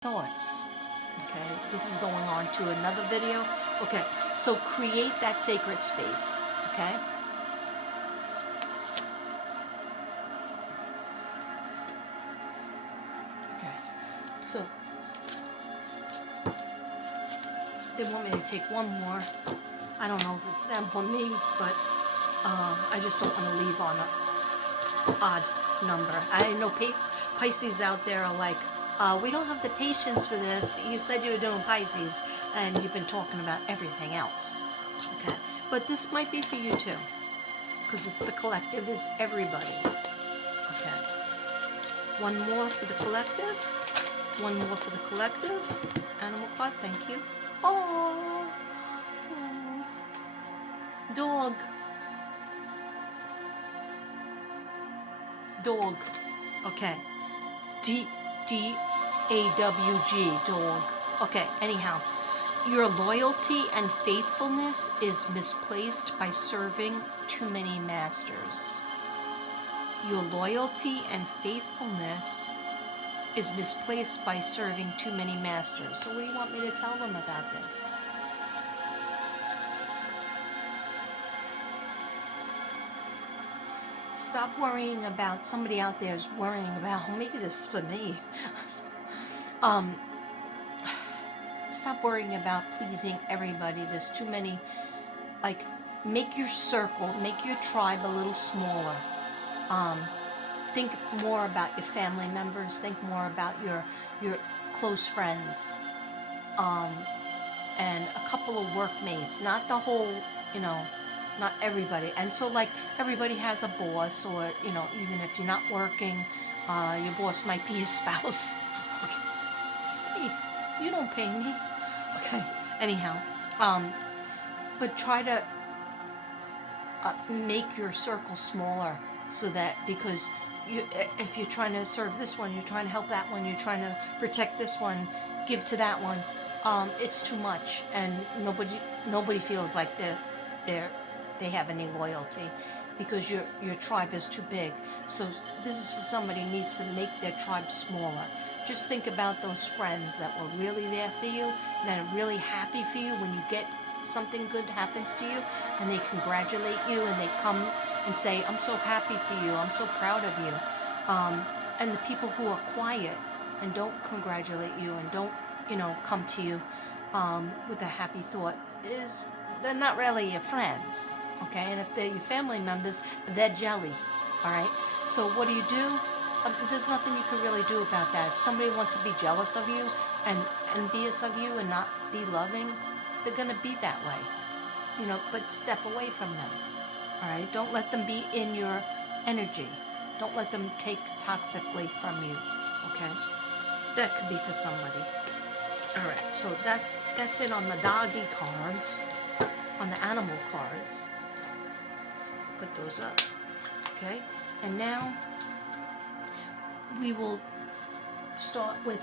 thoughts. Okay, this is going on to another video. Okay, so create that sacred space. Okay, okay, so they want me to take one more. I don't know if it's them or me, but I just don't want to leave on an odd number. I know Pisces out there are like, we don't have the patience for this. You said you were doing Pisces, and you've been talking about everything else. Okay, but this might be for you too, because it's the collective is everybody. Okay, one more for the collective. One more for the collective. Animal card, thank you. Oh, dog. Dog. Okay. D-A-W-G, dog. Okay, anyhow. Your loyalty and faithfulness is misplaced by serving too many masters. Your loyalty and faithfulness is misplaced by serving too many masters. So what do you want me to tell them about this? Stop worrying about somebody out there is worrying about, oh, maybe this is for me. Stop worrying about pleasing everybody. There's too many. Like, make your circle, make your tribe a little smaller. Think more about your family members. Think more about your close friends, and a couple of workmates. Not the whole, not everybody. And so, like, everybody has a boss, or even if you're not working, your boss might be your spouse. Okay. Hey, you don't pay me. Okay. Anyhow, but try to make your circle smaller, so that, because if you're trying to serve this one, you're trying to help that one, you're trying to protect this one, give to that one, it's too much, and nobody feels like they have any loyalty, because your tribe is too big. So this is for somebody who needs to make their tribe smaller. Just think about those friends that were really there for you, that are really happy for you when you get something good happens to you, and they congratulate you, and they come and say, I'm so happy for you, I'm so proud of you. And the people who are quiet and don't congratulate you and don't, come to you with a happy thought, they're not really your friends. Okay, and if they're your family members, they're jelly. All right, so what do? There's nothing you can really do about that. If somebody wants to be jealous of you and envious of you and not be loving, they're going to be that way. But step away from them. All right, don't let them be in your energy. Don't let them take toxically from you. Okay, that could be for somebody. All right, so that's it on the doggy cards. On the animal cards, put those up. Okay, and now we will start with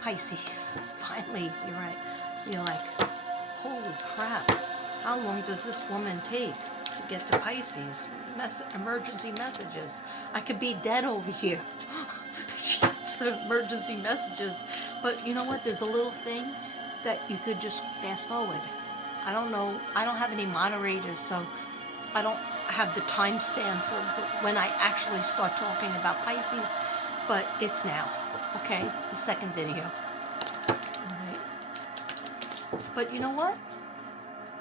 Pisces. Finally, you're right. You're like, holy crap, how long does this woman take to get to Pisces? Emergency messages. I could be dead over here. She gets the emergency messages. But you know what? There's a little thing that you could just fast forward. I don't know. I don't have any moderators, so I don't have the timestamps of when I actually start talking about Pisces. But it's now. Okay? The second video. Alright. But you know what?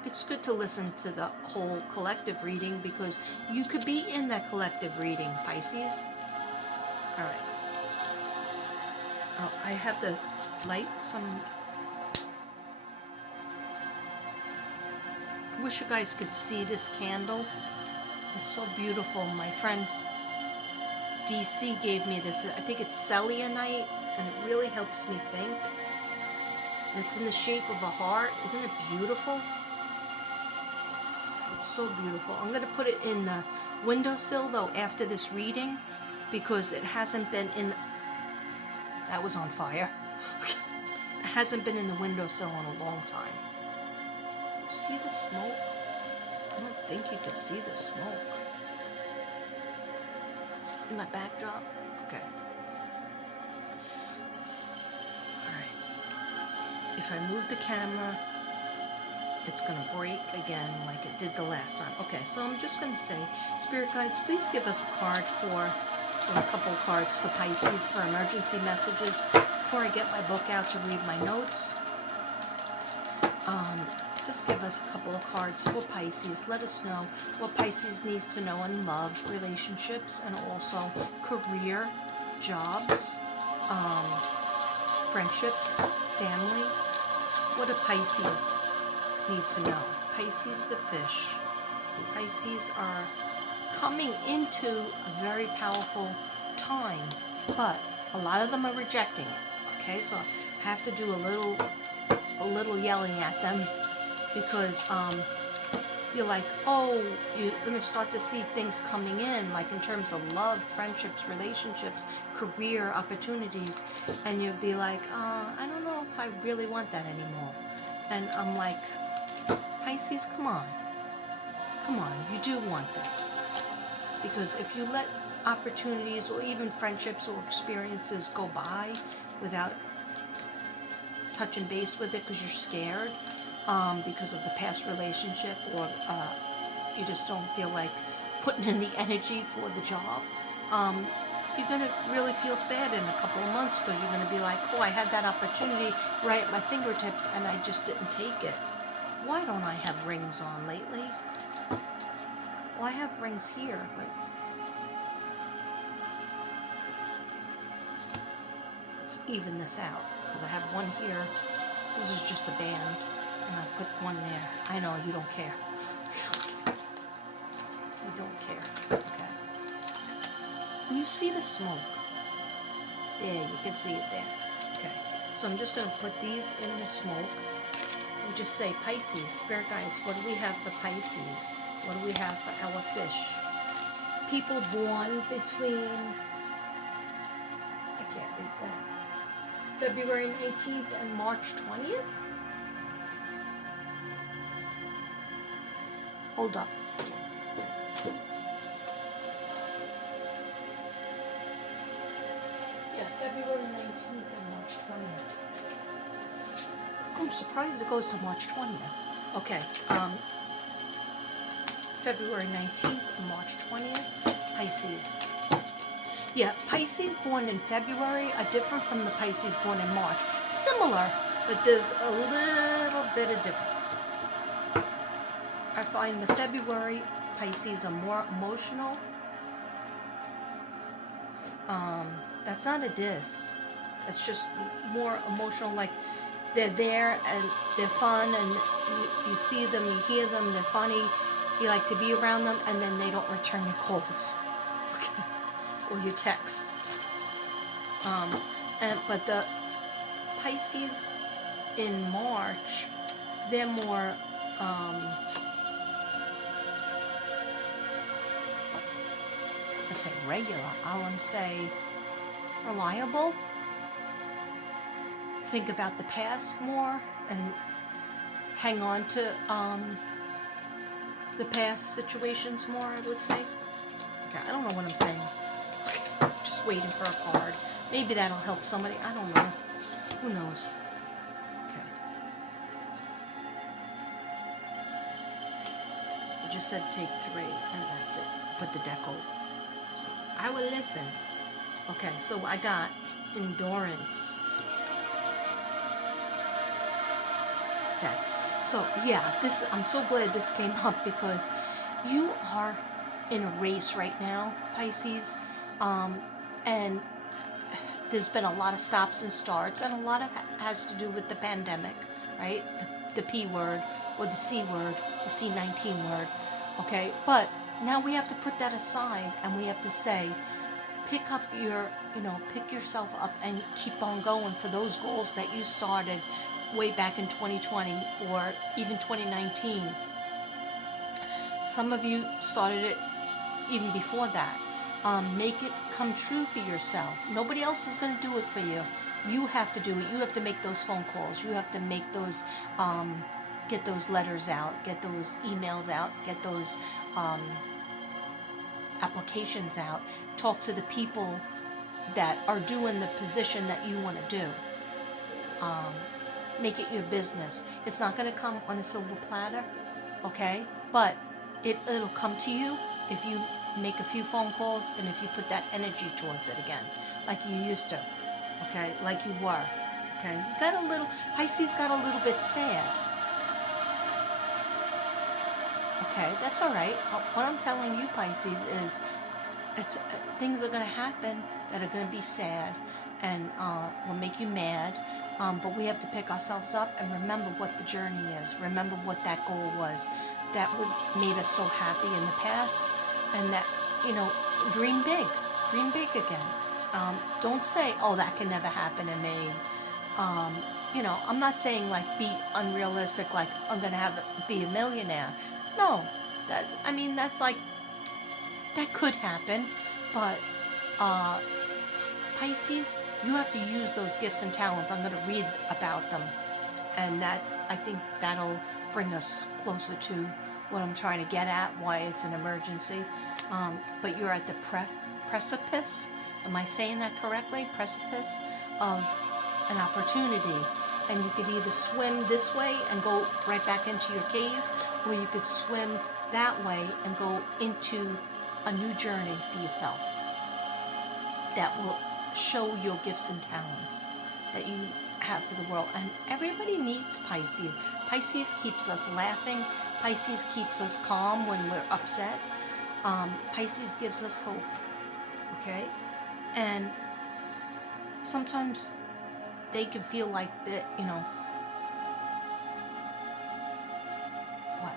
It's good to listen to the whole collective reading, because you could be in that collective reading, Pisces. Alright. Oh, I have to light some. I wish you guys could see this candle. It's so beautiful. My friend DC gave me this. I think it's selenite, and it really helps me think. And it's in the shape of a heart. Isn't it beautiful? It's so beautiful. I'm going to put it in the windowsill, though, after this reading, because it hasn't been in. That was on fire. It hasn't been in the windowsill in a long time. See the smoke? I don't think you can see the smoke. See my backdrop? Okay. Alright. if I move the camera, it's going to break again like it did the last time. Okay, so I'm just going to say, Spirit Guides, please give us a card or a couple cards for Pisces for emergency messages before I get my book out to read my notes. Just give us a couple of cards for Pisces. Let us know what Pisces needs to know in love, relationships, and also career, jobs, friendships, family. What do Pisces need to know? Pisces the fish. Pisces are coming into a very powerful time, but a lot of them are rejecting it. Okay, so I have to do a little yelling at them because you're like, oh, you're going to start to see things coming in, like in terms of love, friendships, relationships, career opportunities, and you'll be like, I don't know if I really want that anymore. And I'm like, Pisces, come on, you do want this. Because if you let opportunities or even friendships or experiences go by without touching base with it because you're scared, because of the past relationship, or you just don't feel like putting in the energy for the job, you're going to really feel sad in a couple of months because you're going to be like, oh, I had that opportunity right at my fingertips and I just didn't take it. Why don't I have rings on lately? Well, I have rings here, but let's even this out because I have one here. This is just a band, and I put one there. I know you don't care. You don't care. Okay. You see the smoke? There, you can see it there. Okay. So I'm just going to put these in the smoke and just say, Pisces, Spirit Guides, what do we have for Pisces? What do we have for our fish? People born between, I can't read that, February 19th and March 20th? Hold up. Yeah, February 19th and March 20th. I'm surprised it goes to March 20th. Okay, February 19th and March 20th, Pisces. Yeah, Pisces born in February are different from the Pisces born in March. Similar, but there's a little bit of difference. I find the February Pisces are more emotional. That's not a diss. It's just more emotional, like they're there and they're fun and you see them, you hear them, they're funny, you like to be around them, and then they don't return your calls. Okay. Or your texts. But the Pisces in March, they're more I say regular, I want to say reliable. Think about the past more and hang on to the past situations more, I would say. Okay, I don't know what I'm saying. Okay, just waiting for a card. Maybe that'll help somebody. I don't know. Who knows? Okay. I just said take 3, and that's it. Put the deck over. So I will listen. Okay, so I got endurance. Okay, so yeah, I'm so glad this came up because you are in a race right now, Pisces, and there's been a lot of stops and starts, and a lot of has to do with the pandemic, right? The P word or the C word, the C19 word, okay? But now we have to put that aside and we have to say, pick yourself up and keep on going for those goals that you started way back in 2020 or even 2019. Some of you started it even before that. Make it come true for yourself. Nobody else is going to do it for you. You have to do it. You have to make those phone calls. You have to make those, get those letters out, get those emails out, get those applications out. Talk to the people that are doing the position that you want to do. make it your business. It's not going to come on a silver platter, okay? But it'll come to you if you make a few phone calls and if you put that energy towards it again, like you used to, okay? Like you were, okay? Pisces got a little bit sad. Okay, that's all right. What I'm telling you, Pisces, is things are going to happen that are going to be sad and will make you mad. But we have to pick ourselves up and remember what the journey is. Remember what that goal was that made us so happy in the past, and that, dream big again. Don't say, "Oh, that can never happen to me." I'm not saying like be unrealistic, like I'm gonna be a millionaire. No, that's like that could happen, but Pisces, you have to use those gifts and talents. I'm going to read about them, and I think that'll bring us closer to what I'm trying to get at, why it's an emergency. But you're at the precipice. Am I saying that correctly? Precipice of an opportunity, and you could either swim this way and go right back into your cave, or you could swim that way and go into a new journey for yourself that will show your gifts and talents that you have for the world. And everybody needs Pisces. Pisces keeps us laughing. Pisces keeps us calm when we're upset. Pisces gives us hope. Okay? And sometimes they can feel like that, what?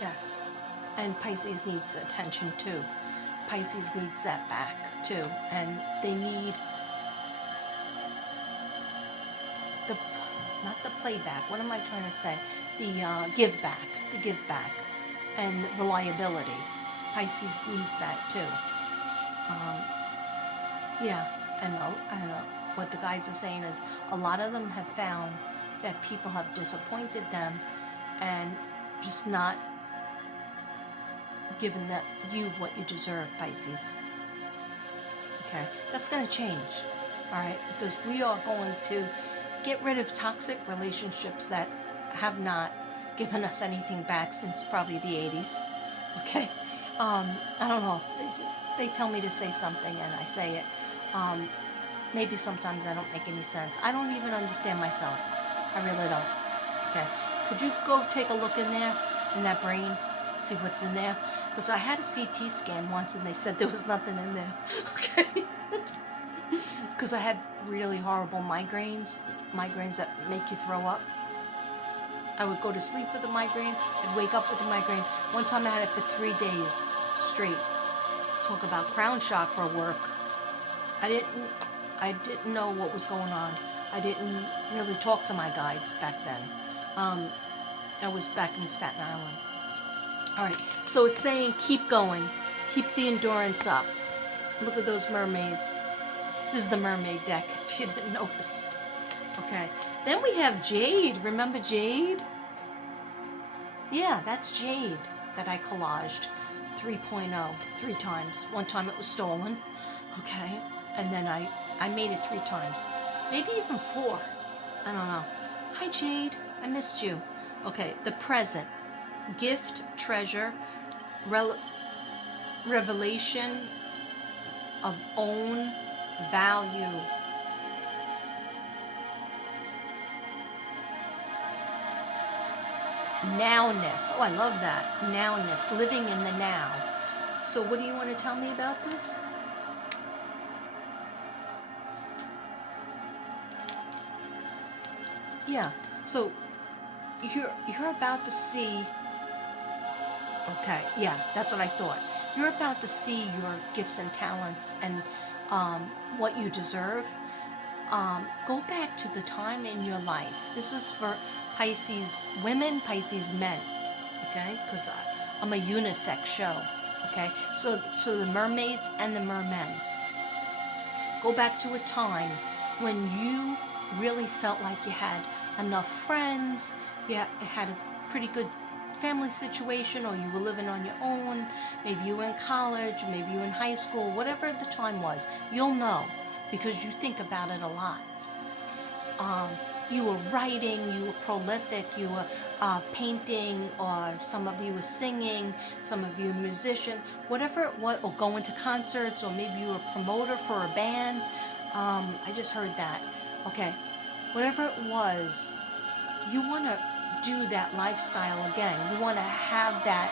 Yes. And Pisces needs attention too. Pisces needs that back too. And they need not the playback, what am I trying to say? The give back. And reliability. Pisces needs that too. And what the guides are saying is a lot of them have found that people have disappointed them and just not given you what you deserve, Pisces. Okay, that's going to change, all right, because we are going to get rid of toxic relationships that have not given us anything back since probably the 80s. Okay, I don't know. They tell me to say something and I say it. Maybe sometimes I don't make any sense. I don't even understand myself. I really don't. Okay, could you go take a look in there, in that brain, see what's in there? Because I had a CT scan once and they said there was nothing in there. Okay. Because I had really horrible migraines that make you throw up. I would go to sleep with a migraine, I'd wake up with a migraine. One time I had it for 3 days straight. Talk about crown chakra work. I didn't know what was going on. I didn't really talk to my guides back then. I was back in Staten Island. All right, so it's saying keep going. Keep the endurance up. Look at those mermaids. This is the mermaid deck, if you didn't notice. Okay, then we have Jade. Remember Jade? Yeah, that's Jade that I collaged 3.0 3 times. One time it was stolen, okay? And then I made it 3 times. Maybe even 4. I don't know. Hi, Jade. I missed you. Okay, the present. Gift, treasure, revelation of own value. Nowness. Oh, I love that. Nowness. Living in the now. So what do you want to tell me about this? Yeah. So you're about to see. Okay. Yeah, that's what I thought. You're about to see your gifts and talents and what you deserve. Go back to the time in your life. This is for Pisces women, Pisces men, okay? Because I'm a unisex show, okay? So the mermaids and the mermen. Go back to a time when you really felt like you had enough friends, you had a pretty good family situation, or you were living on your own, maybe you were in college, maybe you were in high school, whatever the time was, you'll know because you think about it a lot. You were writing, you were prolific, you were painting, or some of you were singing, some of you were musicians, whatever it was, or going to concerts, or maybe you were a promoter for a band. I just heard that. Okay, whatever it was, you want to do that lifestyle again. You want to have that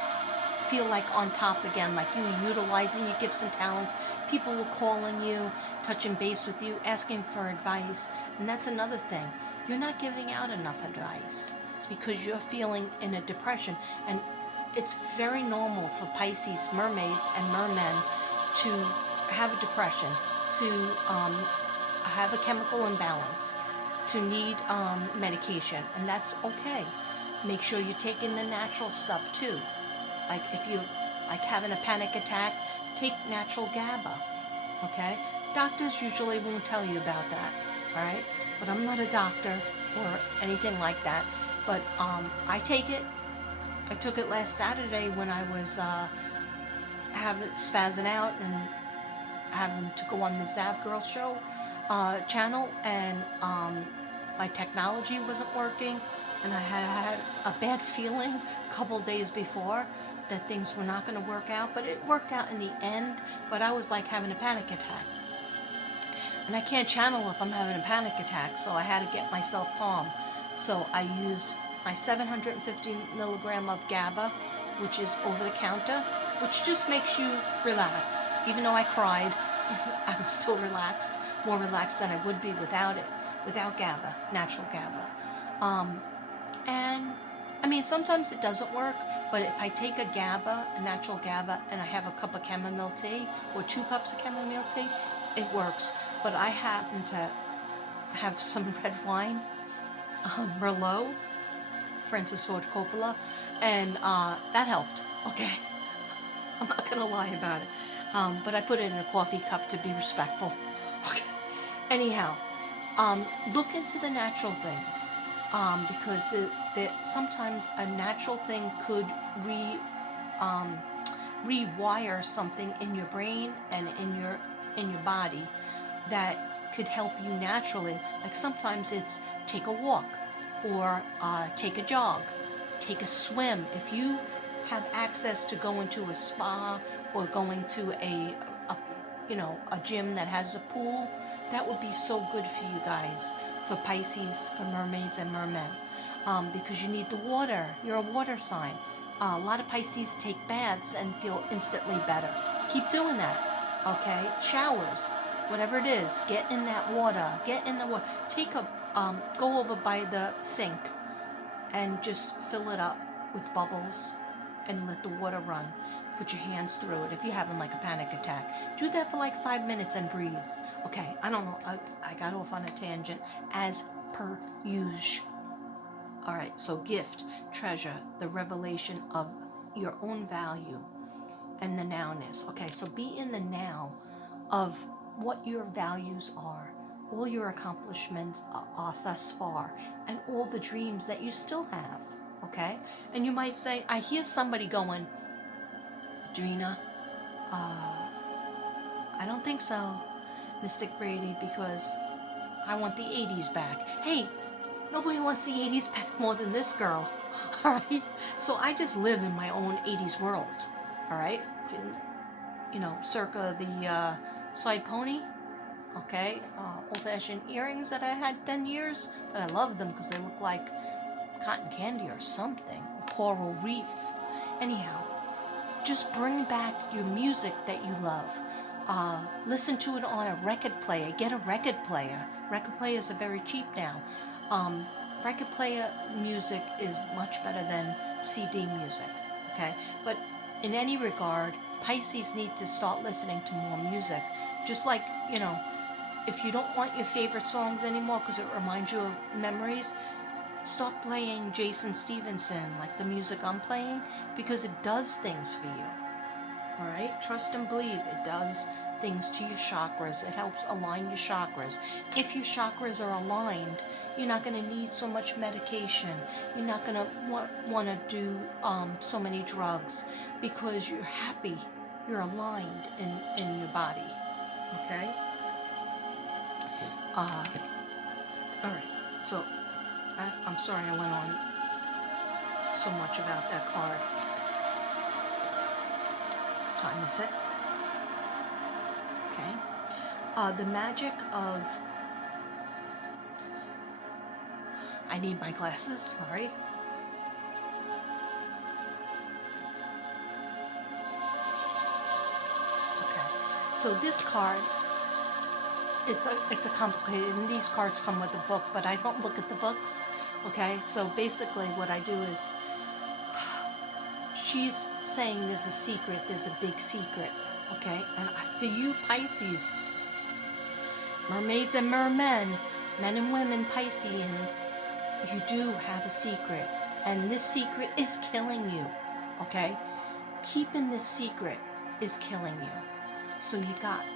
feel like on top again, like you were utilizing your gifts and talents. People were calling you, touching base with you, asking for advice. And that's another thing. You're not giving out enough advice. It's because you're feeling in a depression. And it's very normal for Pisces, mermaids, and mermen to have a depression, to have a chemical imbalance, to need medication. And that's okay. Make sure you're taking the natural stuff too. Like if you like having a panic attack, take natural GABA, okay? Doctors usually won't tell you about that, all right? But I'm not a doctor or anything like that. But I take it. I took it last Saturday when I was spazzing out and having to go on the Zav Girl Show channel, and my technology wasn't working, and I had a bad feeling a couple days before that things were not going to work out, but it worked out in the end. But I was like having a panic attack, and I can't channel if I'm having a panic attack, so I had to get myself calm. So I used my 750 milligram of GABA, which is over the counter, which just makes you relax. Even though I cried, I was still relaxed, more relaxed than I would be without it, without GABA, natural GABA. And I mean, sometimes it doesn't work, but if I take a GABA, a natural GABA, and I have a cup of chamomile tea, or 2 cups of chamomile tea, it works. But I happen to have some red wine, Merlot, Francis Ford Coppola, and that helped, okay? I'm not gonna lie about it. But I put it in a coffee cup to be respectful. Okay. Anyhow, look into the natural things, because sometimes a natural thing could rewire something in your brain and in your body that could help you naturally. Like sometimes it's take a walk, or take a jog, take a swim. If you have access to going to a spa or going to a gym that has a pool, that would be so good for you guys, for Pisces, for mermaids and mermen, because you need the water. You're a water sign. A lot of Pisces take baths and feel instantly better. Keep doing that, okay? Showers, whatever it is, get in that water. Get in the water. Go over by the sink and just fill it up with bubbles and let the water run. Put your hands through it if you're having like a panic attack. Do that for like 5 minutes and breathe. Okay, I don't know. I got off on a tangent as per usual. All right, so gift, treasure, the revelation of your own value, and the nowness. Okay, so be in the now of what your values are, all your accomplishments are thus far, and all the dreams that you still have. Okay, and you might say, I hear somebody going, Drina, I don't think so, Mystic Brady, because I want the 80s back. Hey, nobody wants the 80s back more than this girl. All right, so I just live in my own 80s world. All right, circa the side pony. Okay, old-fashioned earrings that I had 10 years, but I love them because they look like cotton candy or something. Coral reef. Anyhow, just bring back your music that you love. Listen to it on a record player. Get a record player. Record players are very cheap now. Record player music is much better than CD music. Okay, but in any regard, Pisces need to start listening to more music. Just like, if you don't want your favorite songs anymore because it reminds you of memories, stop playing Jason Stevenson, like the music I'm playing, because it does things for you. All right? Trust and believe. It does things to your chakras. It helps align your chakras. If your chakras are aligned, You're not going to need so much medication. You're not going to want to do so many drugs because you're happy. You're aligned in your body. Okay? All right. So, I'm sorry I went on so much about that card. What time is it? Okay. The magic of... I need my glasses, all right? Okay. So this card, it's a complicated, and these cards come with a book, but I don't look at the books, okay? So basically what I do is, she's saying there's a secret, there's a big secret, okay? And for you Pisces, mermaids and mermen, men and women Pisceans, you do have a secret, and this secret is killing you, okay? Keeping this secret is killing you. So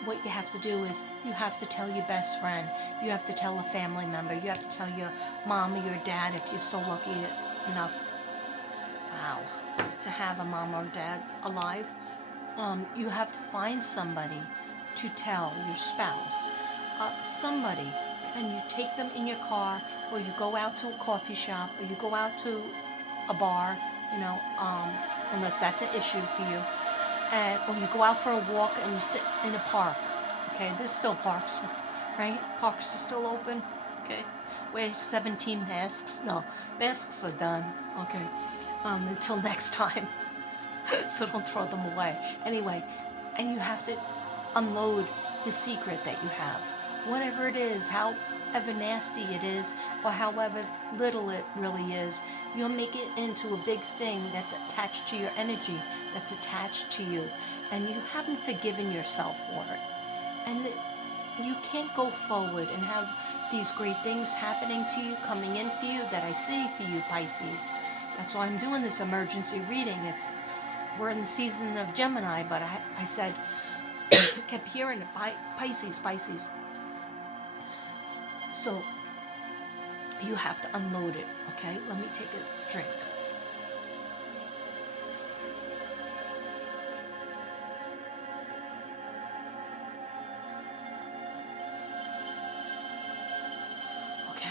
what you have to do is, you have to tell your best friend, you have to tell a family member, you have to tell your mom or your dad if you're so lucky enough, wow, to have a mom or dad alive. You have to find somebody to tell, your spouse, somebody, and you take them in your car, or you go out to a coffee shop, or you go out to a bar, unless that's an issue for you, or you go out for a walk and you sit in a park. Okay, there's still parks, right? Parks are still open. Okay, wear 17 masks. No, masks are done. Okay, until next time. So don't throw them away. Anyway, and you have to unload the secret that you have, whatever it is, however nasty it is, or however little it really is. You'll make it into a big thing that's attached to your energy, that's attached to you, and you haven't forgiven yourself for it. And you can't go forward and have these great things happening to you, coming in for you, that I see for you, Pisces. That's why I'm doing this emergency reading. We're in the season of Gemini, but I said, kept hearing it, Pisces. So you have to unload it, okay? Let me take a drink. Okay.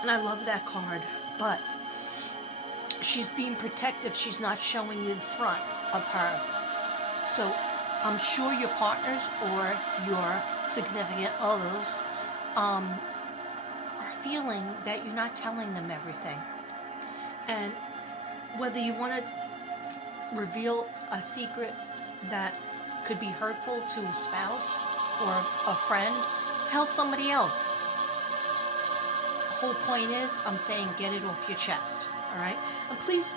And I love that card, but she's being protective. She's not showing you the front of her. So I'm sure your partners or your significant others are feeling that you're not telling them everything. And whether you want to reveal a secret that could be hurtful to a spouse or a friend, tell somebody else. The whole point is, I'm saying get it off your chest, all right? And please,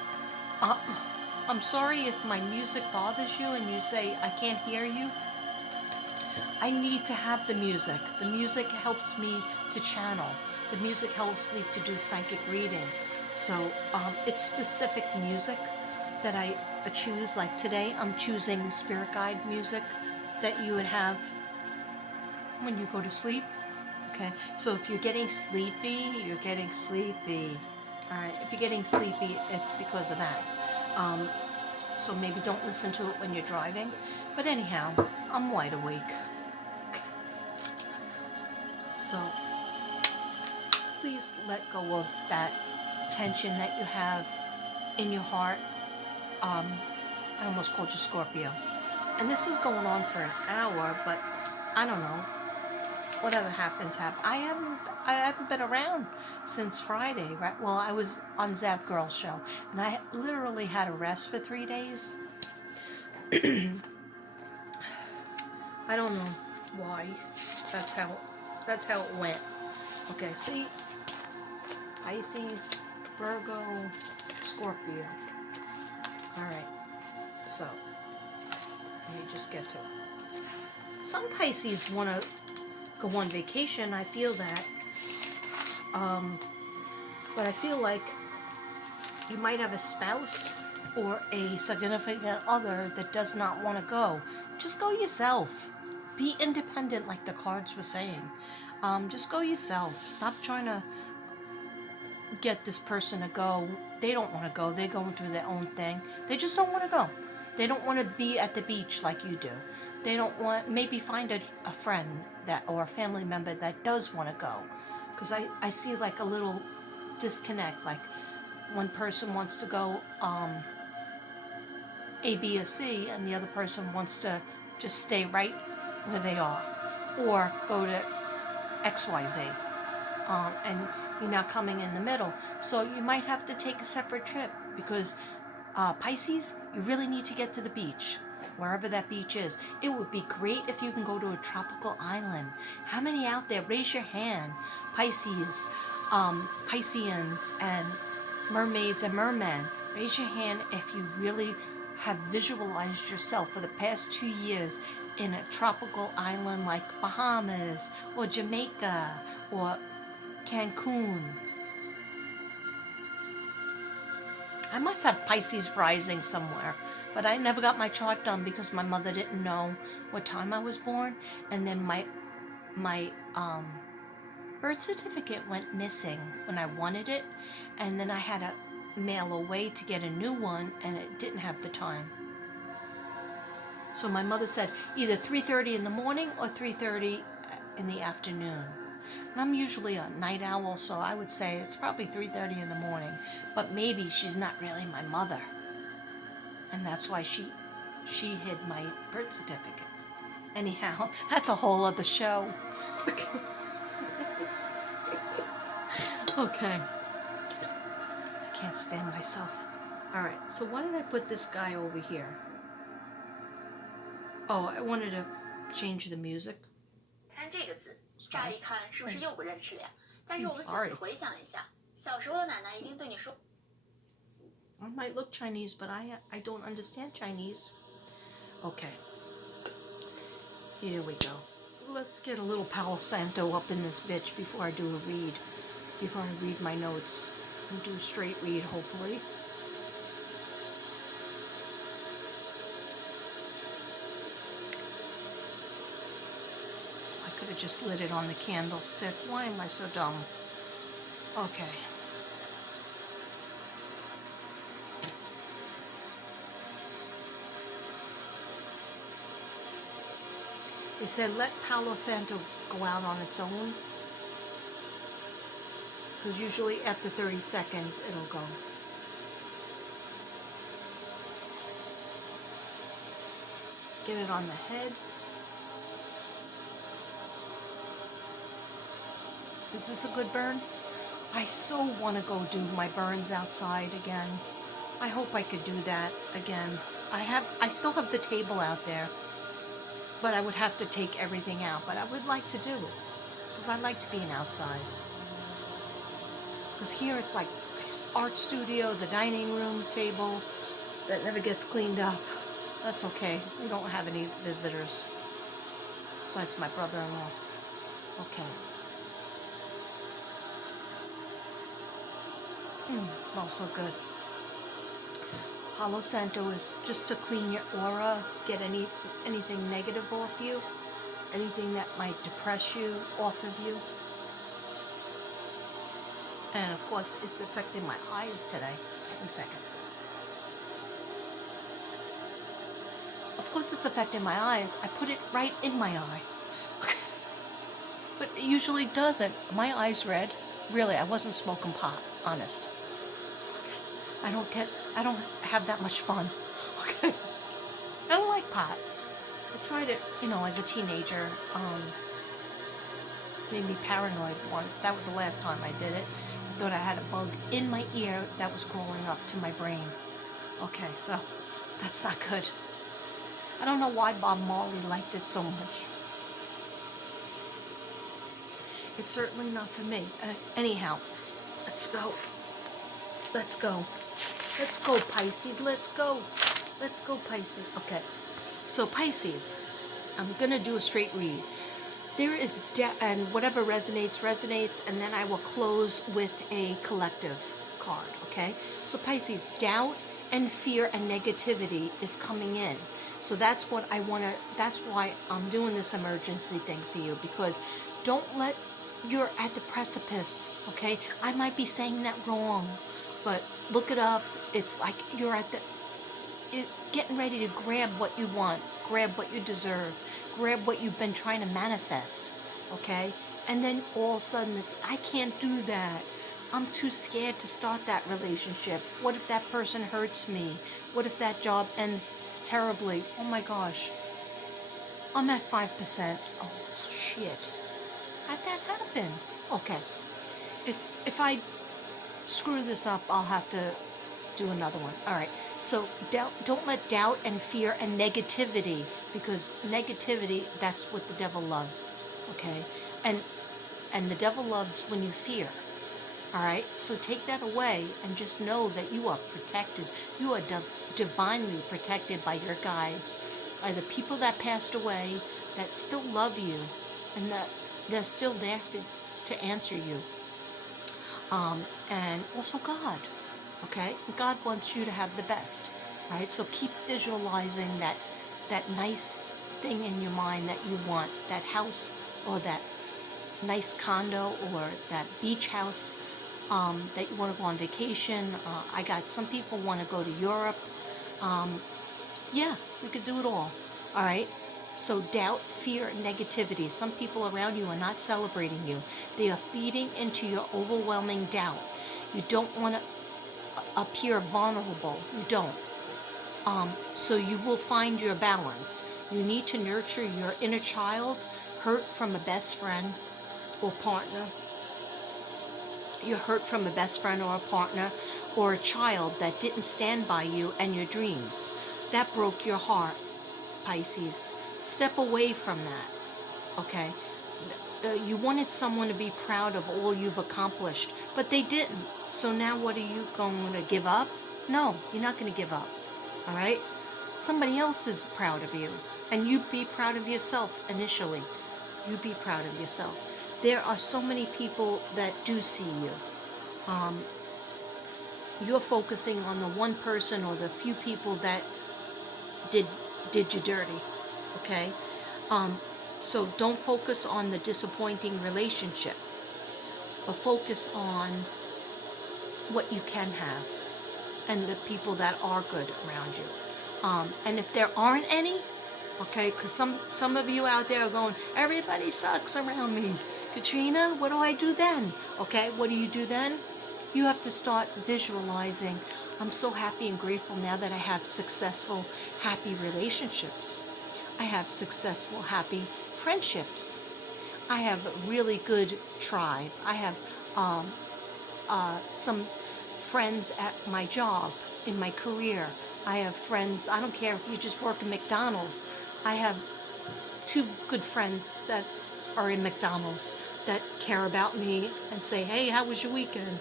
I'm sorry if my music bothers you and you say I can't hear you. I need to have the music. The music helps me to channel. The music helps me to do psychic reading. So it's specific music that I choose. Like today, I'm choosing spirit guide music that you would have when you go to sleep. Okay, so if you're getting sleepy, you're getting sleepy. All right, if you're getting sleepy, it's because of that. So maybe don't listen to it when you're driving. But anyhow, I'm wide awake. So please let go of that tension that you have in your heart. I almost called you Scorpio. And this is going on for an hour, but I don't know. Whatever happens. I haven't been around since Friday, right? Well, I was on Zav Girl Show, and I literally had a rest for 3 days. I don't know why. That's how it went. Okay, see? Pisces, Virgo, Scorpio. Alright, so let me just get to it. Some Pisces want to go on vacation, I feel that. But I feel like you might have a spouse or a significant other that does not want to go. Just go yourself. Be independent, like the cards were saying. Just go yourself. Stop trying to get this person to go. They don't want to go. They're going through their own thing. They just don't want to go. They don't want to be at the beach like you do. They don't want, maybe find a friend that, or a family member that does want to go. Because I see like a little disconnect. Like one person wants to go A, B, or C, and the other person wants to just stay right where they are. Or go to X, Y, Z. And you're not coming in the middle. So you might have to take a separate trip because Pisces, you really need to get to the beach, wherever that beach is. It would be great if you can go to a tropical island. How many out there? Raise your hand. Pisces, Pisceans, and mermaids and mermen. Raise your hand if you really have visualized yourself for the past 2 years in a tropical island like Bahamas or Jamaica or Cancun. I must have Pisces rising somewhere, but I never got my chart done because my mother didn't know what time I was born, and then my birth certificate went missing when I wanted it, and then I had to mail away to get a new one, and it didn't have the time. So my mother said either 3:30 in the morning or 3:30 in the afternoon. And I'm usually a night owl, so I would say it's probably 3:30 in the morning. But maybe she's not really my mother. And that's why she hid my birth certificate. Anyhow, that's a whole other show. Okay. I can't stand myself. Alright, so why did I put this guy over here? Oh, I wanted to change the music. 看这个字，乍一看是不是又不认识了呀？但是我们仔细回想一下，小时候奶奶一定对你说。I might look Chinese, but I don't understand Chinese. Okay. Here we go. Let's get a little Palo Santo up in this bitch before I do a read. Before I read my notes. And do a straight read, hopefully. I could have just lit it on the candlestick. Why am I so dumb? Okay. They said let Palo Santo go out on its own. Because usually after 30 seconds it'll go. Get it on the head. Is this a good burn? I so want to go do my burns outside again. I hope I could do that again. I still have the table out there, but I would have to take everything out. But I would like to do it because I like to be outside. Because here it's like art studio, the dining room table that never gets cleaned up. That's okay. We don't have any visitors besides my brother-in-law. Okay. It smells so good. Palo Santo is just to clean your aura, get anything negative off you, anything that might depress you off of you. And of course, it's affecting my eyes today. 1 second. Of course, it's affecting my eyes. I put it right in my eye. But it usually doesn't. My eye's red. Really, I wasn't smoking pot, honest. I don't have that much fun. Okay. I don't like pot. I tried it, as a teenager. Made me paranoid once. That was the last time I did it. I thought I had a bug in my ear that was crawling up to my brain. Okay, so that's not good. I don't know why Bob Marley liked it so much. It's certainly not for me. Anyhow, let's go. Let's go. Let's go, Pisces. Let's go. Let's go, Pisces. Okay. So, Pisces, I'm going to do a straight read. There is, and whatever resonates, and then I will close with a collective card, okay? So, Pisces, doubt and fear and negativity is coming in. So that's what I want to, that's why I'm doing this emergency thing for you, because don't let, you're at the precipice, okay? I might be saying that wrong, but look it up. It's like you're at the, getting ready to grab what you want, grab what you deserve, grab what you've been trying to manifest, okay? And then all of a sudden, I can't do that. I'm too scared to start that relationship. What if that person hurts me? What if that job ends terribly? Oh my gosh. I'm at 5%. Oh shit. How'd that happen? Okay. If I screw this up, I'll have to do another one. All right. So don't let doubt and fear and negativity, because negativity, that's what the devil loves. Okay? And the devil loves when you fear. All right? So take that away and just know that you are protected. You are divinely protected by your guides, by the people that passed away that still love you, and that they're still there to answer you. And also God. Okay? God wants you to have the best. All right? So keep visualizing that nice thing in your mind that you want, that house or that nice condo or that beach house that you want to go on vacation. I got some people want to go to Europe. Yeah, we could do it all. All right? So doubt, fear, and negativity. Some people around you are not celebrating you. They are feeding into your overwhelming doubt. You don't want to appear vulnerable. You don't. So you will find your balance. You need to nurture your inner child, hurt from a best friend or partner. You're hurt from a best friend or a partner or a child that didn't stand by you and your dreams. That broke your heart, Pisces. Step away from that, okay? You wanted someone to be proud of all you've accomplished, but they didn't. So now what are you going to give up? No, you're not going to give up, all right? Somebody else is proud of you, and you be proud of yourself initially. You be proud of yourself. There are so many people that do see you. You're focusing on the one person or the few people that did you dirty, okay? So don't focus on the disappointing relationship, but focus on what you can have and the people that are good around you. And if there aren't any, okay, because some of you out there are going, everybody sucks around me. Katrina, what do I do then? Okay, what do you do then? You have to start visualizing, I'm so happy and grateful now that I have successful, happy relationships. I have successful, happy friendships. I have a really good tribe. I have some friends at my job, in my career. I have friends, I don't care if you just work at McDonald's. I have 2 good friends that are in McDonald's that care about me and say, hey, how was your weekend?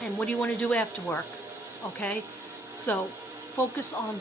And what do you want to do after work? Okay? So focus on